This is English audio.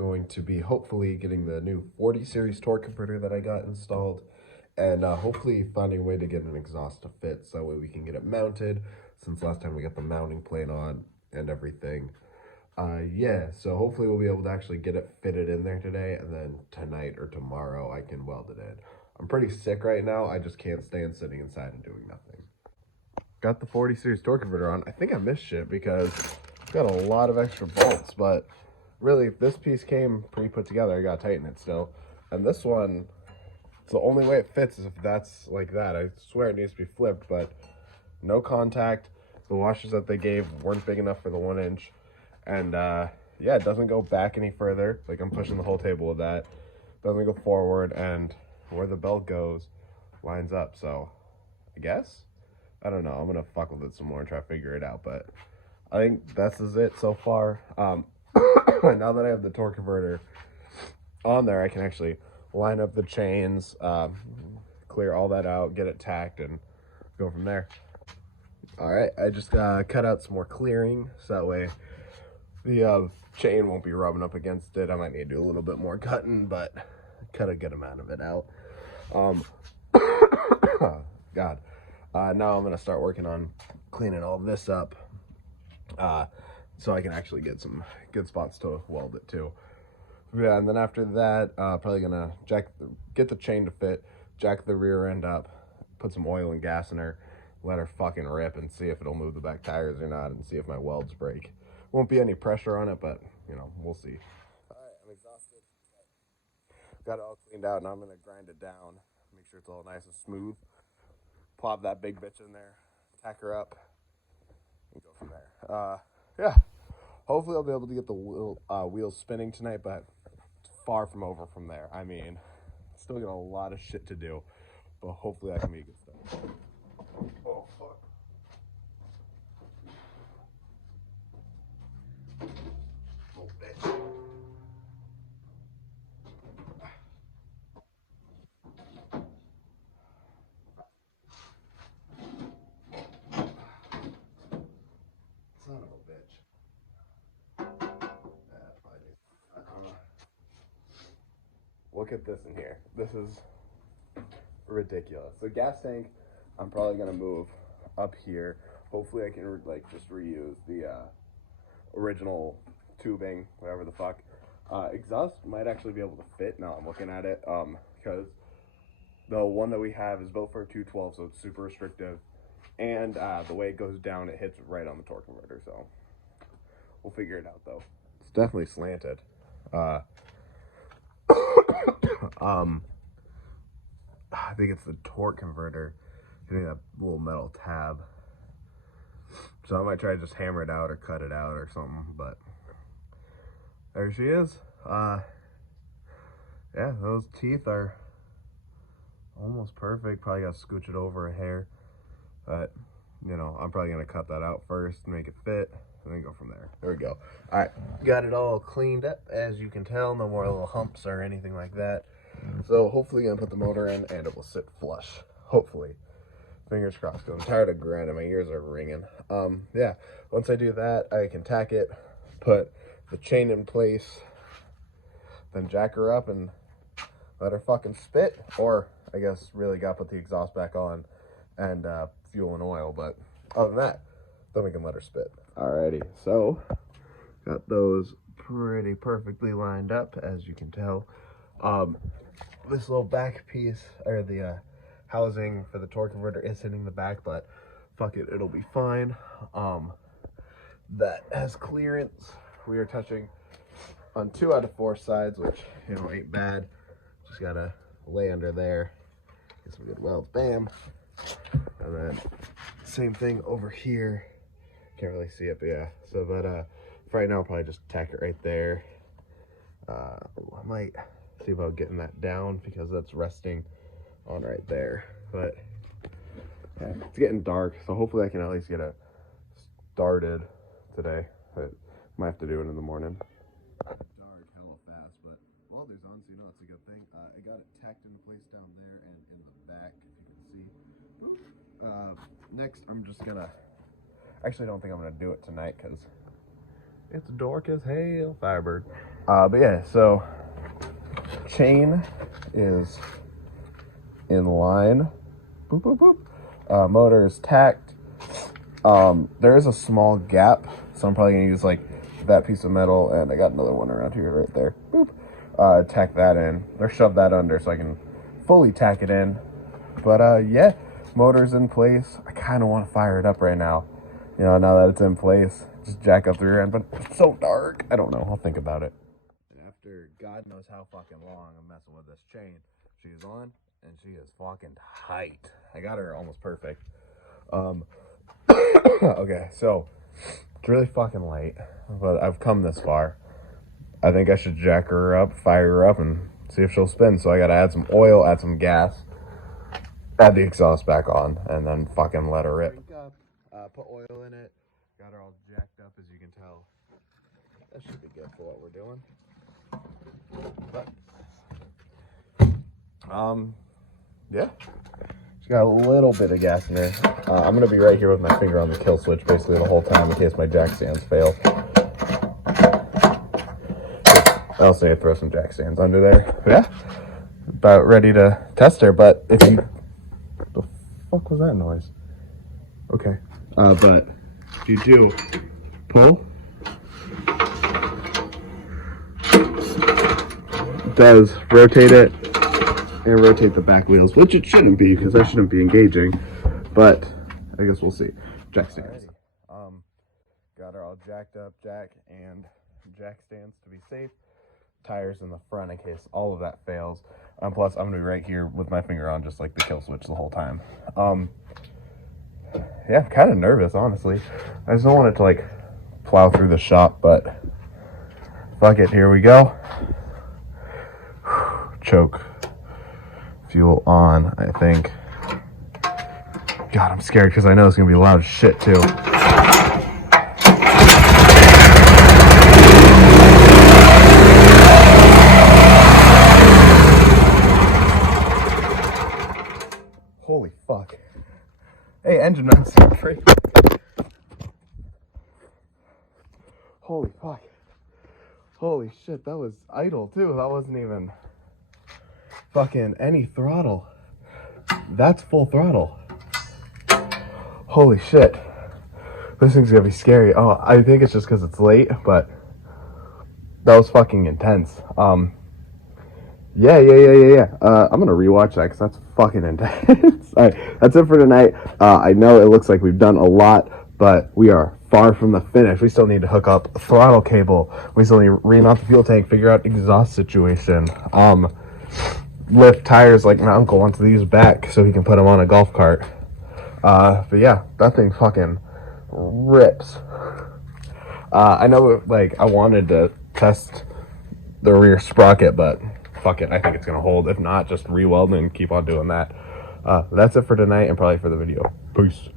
going to be hopefully getting the new 40 series torque converter that I got installed, and hopefully finding a way to get an exhaust to fit so that way we can get it mounted, since last time we got the mounting plate on and everything. Yeah, so hopefully we'll be able to actually get it fitted in there today, and then tonight or tomorrow I can weld it in. I'm pretty sick right now. I just can't stand sitting inside and doing nothing. Got the 40 series torque converter on. I think I missed shit because I've got a lot of extra bolts, but really this piece came pretty put together. I gotta tighten it still. And this one, it's the only way it fits is if that's like that. I swear it needs to be flipped, but no contact. The washers that they gave weren't big enough for the 1 inch. And yeah, it doesn't go back any further. Like, I'm pushing the whole table with that. Doesn't go forward, and where the belt goes lines up. So I guess, I don't know, I'm gonna fuck with it some more and try to figure it out, but I think this is it so far. Now that I have the torque converter on there, I can actually line up the chains, clear all that out, get it tacked, and go from there. All right, I just cut out some more clearing so that way the chain won't be rubbing up against it. I might need to do a little bit more cutting, but cut a good amount of it out. God. Now I'm gonna start working on cleaning all this up, so I can actually get some good spots to weld it to. Yeah, and then after that, probably gonna get the chain to fit, jack the rear end up, put some oil and gas in her, let her fucking rip, and see if it'll move the back tires or not, and see if my welds break. Won't be any pressure on it, but you know, we'll see. All right, I'm exhausted. Got it all cleaned out, and I'm gonna grind it down, make sure it's all nice and smooth. Plop that big bitch in there, tack her up, and go from there. Yeah, hopefully I'll be able to get the wheels spinning tonight, but it's far from over from there. I mean, still got a lot of shit to do, but hopefully that can be a good start. Oh, fuck. Oh, bitch. Son of a bitch. Look at this in here. This is ridiculous. The gas tank, I'm probably gonna move up here. Hopefully I can just reuse the original tubing, whatever the fuck. Exhaust might actually be able to fit now I'm looking at it, because the one that we have is built for a 212, so it's super restrictive, and the way it goes down, it hits right on the torque converter, so we'll figure it out though. It's definitely slanted. I think it's the torque converter hitting that little metal tab. So I might try to just hammer it out or cut it out or something, but there she is. Yeah, those teeth are almost perfect. Probably gotta scooch it over a hair, but you know, I'm probably gonna cut that out first, make it fit, and then go from there. There we go. All right, got it all cleaned up, as you can tell. No more little humps or anything like that. So hopefully gonna put the motor in and it will sit flush. Hopefully. Fingers crossed, because I'm tired of grinding. My ears are ringing. Yeah, once I do that, I can tack it, put the chain in place, then jack her up and let her fucking spit. Or, I guess, really got to put the exhaust back on and fuel and oil. But other than that, then we can let her spit. Alrighty, so got those pretty perfectly lined up, as you can tell. This little back piece, or the housing for the torque converter, is hitting the back, but fuck it, it'll be fine. That has clearance. We are touching on 2 out of 4 sides, which, you know, ain't bad. Just gotta lay under there, get some good welds, bam. And then same thing over here. Can't really see it, but yeah. So, but for right now, I'll probably just tack it right there. I might see about getting that down, because that's resting on right there. But yeah, it's getting dark, so hopefully I can at least get it started today. But might have to do it in the morning. Dark hella fast, but welder's on, so you know it's a good thing. I got it tacked into place down there and in the back, if you can see. Next, I'm just gonna, actually I don't think I'm gonna do it tonight, because It's dork as hell, Firebird. But yeah, so chain is in line. Boop, boop, boop. Motor is tacked. There is a small gap, so I'm probably gonna use like that piece of metal, and I got another one around here right there. Boop. Tack that in, or shove that under so I can fully tack it in. But yeah, motor's in place. I kind of want to fire it up right now. You know, now that it's in place, just jack up the rear end, but it's so dark. I don't know. I'll think about it. And after God knows how fucking long I'm messing with this chain, she's on, and she is fucking tight. I got her almost perfect. Okay, so it's really fucking late, but I've come this far. I think I should jack her up, fire her up, and see if she'll spin. So I gotta add some oil, add some gas, add the exhaust back on, and then fucking let her rip. Put oil in it, got her all jacked up, as you can tell. That should be good for what we're doing. But, yeah. She's got a little bit of gas in there. I'm gonna be right here with my finger on the kill switch basically the whole time in case my jack stands fail. I also need to throw some jack stands under there. But yeah, about ready to test her. But if you, the fuck was that noise? Okay, but if you do pull, it does rotate it and rotate the back wheels, which it shouldn't be because I shouldn't be engaging. But I guess we'll see. Jack stands. Got her all jacked up, jack stands to be safe. Tires in the front in case all of that fails. Plus, I'm gonna be right here with my finger on just like the kill switch the whole time. Yeah, I'm kind of nervous, honestly. I just don't want it to like plow through the shop, but fuck it, here we go. Choke. Fuel on, I think. God, I'm scared because I know it's gonna be loud as shit too. Holy fuck. Hey, engine runs free. Holy fuck. Holy shit, that was idle too. That wasn't even fucking any throttle. That's full throttle. Holy shit. This thing's gonna be scary. Oh, I think it's just because it's late, but that was fucking intense. Yeah. I'm gonna rewatch that because that's fucking intense. All right, that's it for tonight. I know it looks like we've done a lot, but we are far from the finish. We still need to hook up a throttle cable. We still need to remount the fuel tank, figure out exhaust situation. Lift tires like my uncle wants these back so he can put them on a golf cart. But yeah, that thing fucking rips. I know, like, I wanted to test the rear sprocket, but fuck it, I think it's gonna hold. If not, just re-weld and keep on doing that. That's it for tonight and probably for the video. Peace.